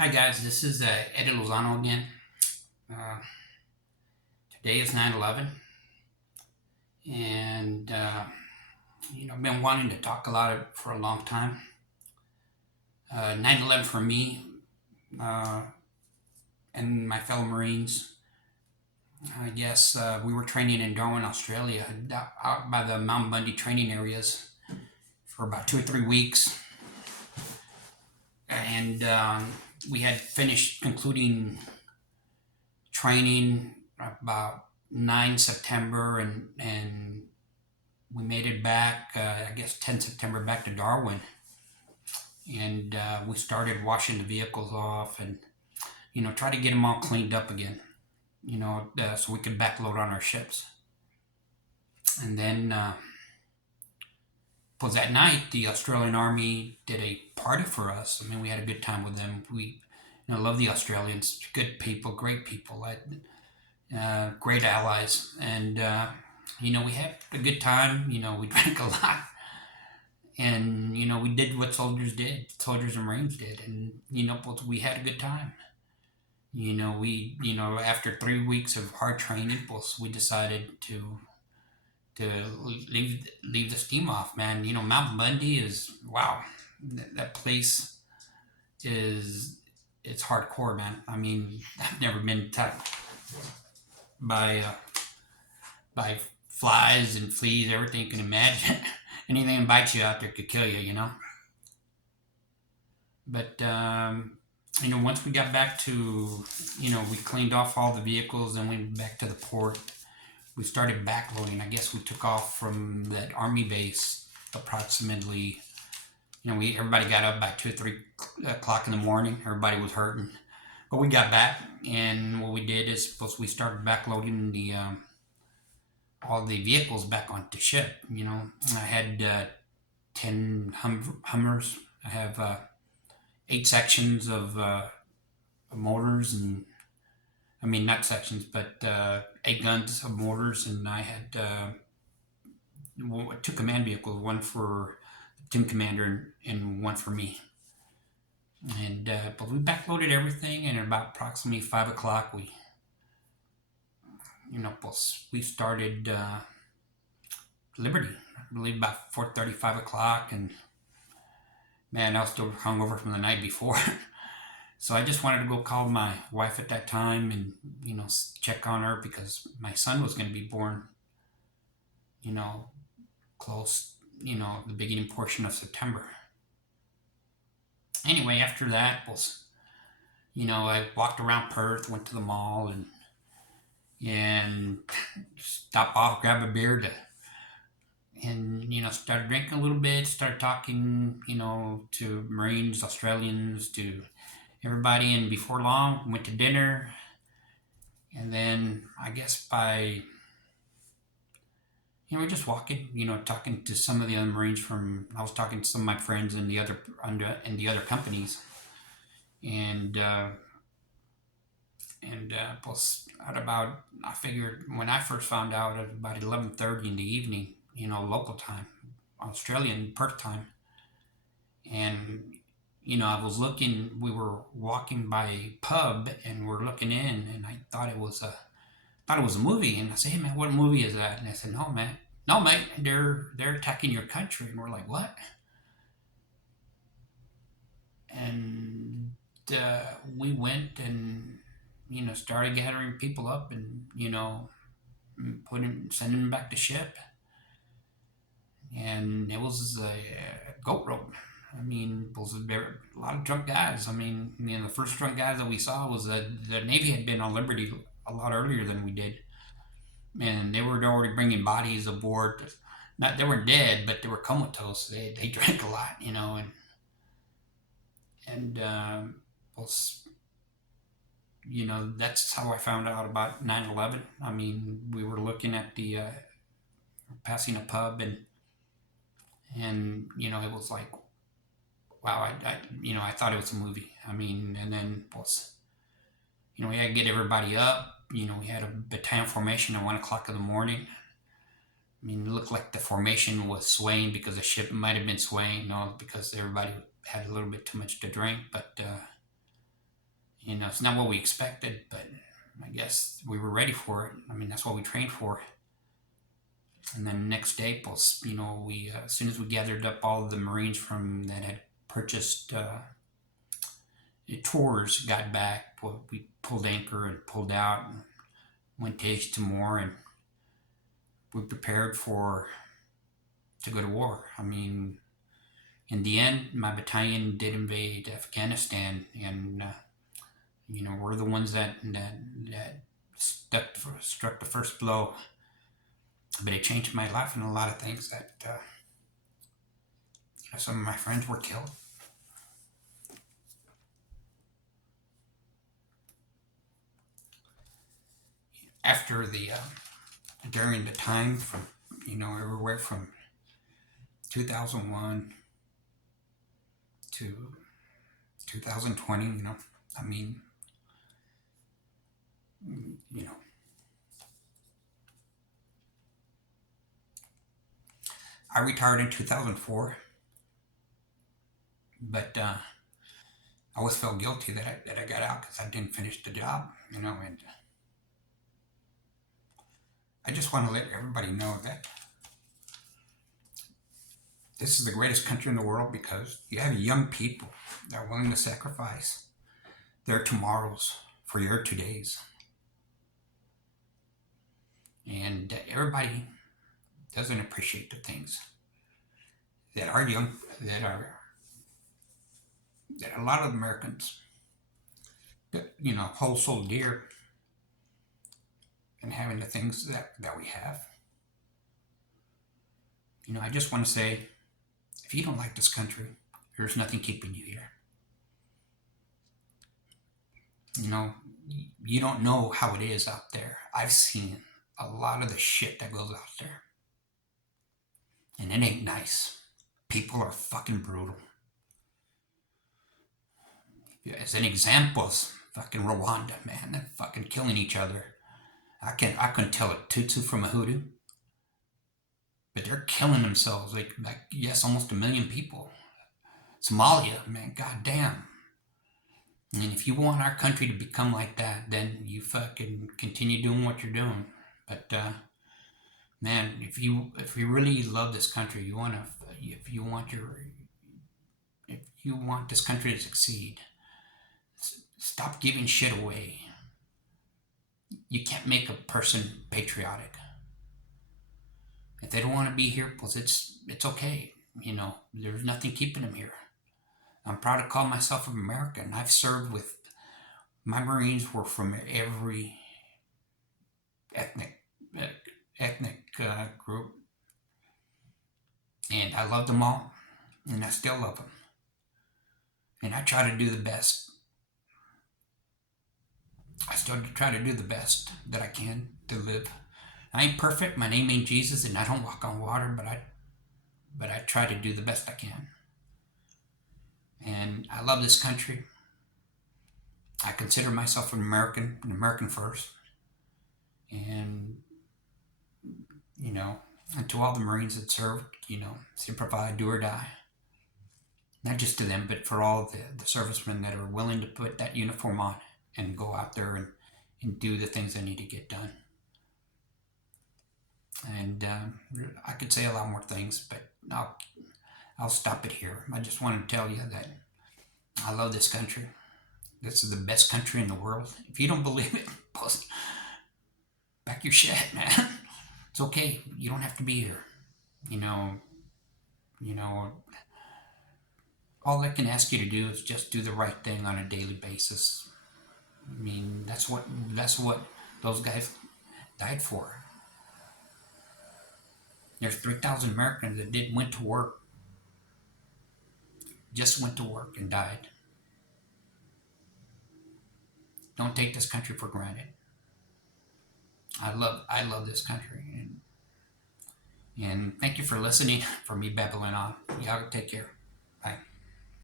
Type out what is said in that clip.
Hi guys, this is Eddie Lozano again. Uh, Today is 9/11, and I've been wanting to talk for a long time. 9/11 for me uh, and my fellow Marines. I guess we were training in Darwin, Australia, out by the Mt Bundy training areas for about 2 or 3 weeks, and we had finished concluding training about 9 September, and we made it back, I guess 10 September, back to Darwin. And we started washing the vehicles off and, try to get them all cleaned up again, so we could backload on our ships. And then, was that night, the Australian Army did a party for us. I mean, we had a good time with them. We, love the Australians, good people, great people, great allies. And, we had a good time. We drank a lot. And, we did what soldiers and Marines did. And, we had a good time. After 3 weeks of hard training, we decided to leave the steam off, man. Mount Bundy is, wow, that place it's hardcore, man. I mean, I've never been attacked by flies and fleas, everything you can imagine. Anything that bites you out there could kill you. But once we got back to, we cleaned off all the vehicles and went back to the port. We started backloading. I guess we took off from that army base approximately. Everybody got up by 2 or 3 o'clock in the morning. Everybody was hurting, but we got back, and what we did is we started backloading all the vehicles back onto ship. I had 10 Hummers. I have 8 sections of motors, and I mean, not sections, but 8 guns of mortars, and I had 2 command vehicles, one for the team commander and one for me. And but we backloaded everything, and at about approximately 5 o'clock, we started Liberty. I believe about 4:30, 5 o'clock, and man, I was still hungover from the night before. So I just wanted to go call my wife at that time and, check on her, because my son was going to be born, close, the beginning portion of September. Anyway, after that I walked around Perth, went to the mall, and stopped off, grab a beer and started drinking a little bit, started talking, to Marines, Australians, to everybody, and before long went to dinner. And then I guess by just walking, talking to some of the other Marines I was talking to some of my friends in the other companies, and plus at about, I figured, when I first found out, at about 11:30 in the evening, local time, Australian Perth time. And I was looking. We were walking by a pub, and we're looking in, and I thought it was a movie. And I said, "Hey man, what movie is that?" And I said, "No man, no mate, they're attacking your country." And we're like, "What?" And we went and started gathering people up, and sending them back to ship. And it was a goat road. I mean, it was a lot of drunk guys. I mean, the first drunk guys that we saw was that the Navy had been on Liberty a lot earlier than we did, and they were already bringing bodies aboard. Not, they weren't dead, but they were comatose. They drank a lot, and was, that's how I found out about 9/11. I mean, we were looking at the passing a pub, and it was like, wow, I thought it was a movie. I mean, and then plus, we had to get everybody up. We had a battalion formation at 1 o'clock in the morning. I mean, it looked like the formation was swaying because the ship might have been swaying, because everybody had a little bit too much to drink. But It's not what we expected, but I guess we were ready for it. I mean, that's what we trained for. And then next day, pues, we as soon as we gathered up all of the Marines from that had purchased tours, got back, we pulled anchor and pulled out and went to H Timor, and we prepared to go to war. I mean, in the end, my battalion did invade Afghanistan, and we're the ones that struck the first blow. But it changed my life in a lot of things. That some of my friends were killed. After during the time from everywhere from 2001 to 2020, I mean, I retired in 2004, but I always felt guilty that I got out because I didn't finish the job, and I just want to let everybody know that this is the greatest country in the world because you have young people that are willing to sacrifice their tomorrows for your todays. And everybody doesn't appreciate the things that are young, that a lot of Americans, hold so dear, and having the things that we have. I just want to say, if you don't like this country, there's nothing keeping you here. You don't know how it is out there. I've seen a lot of the shit that goes out there. And it ain't nice. People are fucking brutal. As an example, fucking Rwanda, man, they're fucking killing each other. I couldn't tell a Tutsi from a Hutu. But they're killing themselves, like yes, almost 1 million people. Somalia, man, goddamn. And if you want our country to become like that, then you fucking continue doing what you're doing. But man, if you really love this country, if you want this country to succeed, stop giving shit away. You can't make a person patriotic. If they don't want to be here, well, it's okay. There's nothing keeping them here. I'm proud to call myself an American. I've served with, my Marines were from every ethnic group, and I loved them all, and I still love them. And I try to do the best. I still try to do the best that I can to live. I ain't perfect. My name ain't Jesus, and I don't walk on water, but I try to do the best I can. And I love this country. I consider myself an American first. And, and to all the Marines that served, Semper Fi, do or die. Not just to them, but for all the servicemen that are willing to put that uniform on and go out there and do the things that need to get done. And I could say a lot more things, but I'll stop it here. I just want to tell you that I love this country. This is the best country in the world. If you don't believe it, pack your shit, man. It's okay. You don't have to be here. All I can ask you to do is just do the right thing on a daily basis. I mean, that's what those guys died for. There's 3,000 Americans that went to work and died. Don't take this country for granted. I love this country, and thank you for listening. For me babbling on. Y'all take care.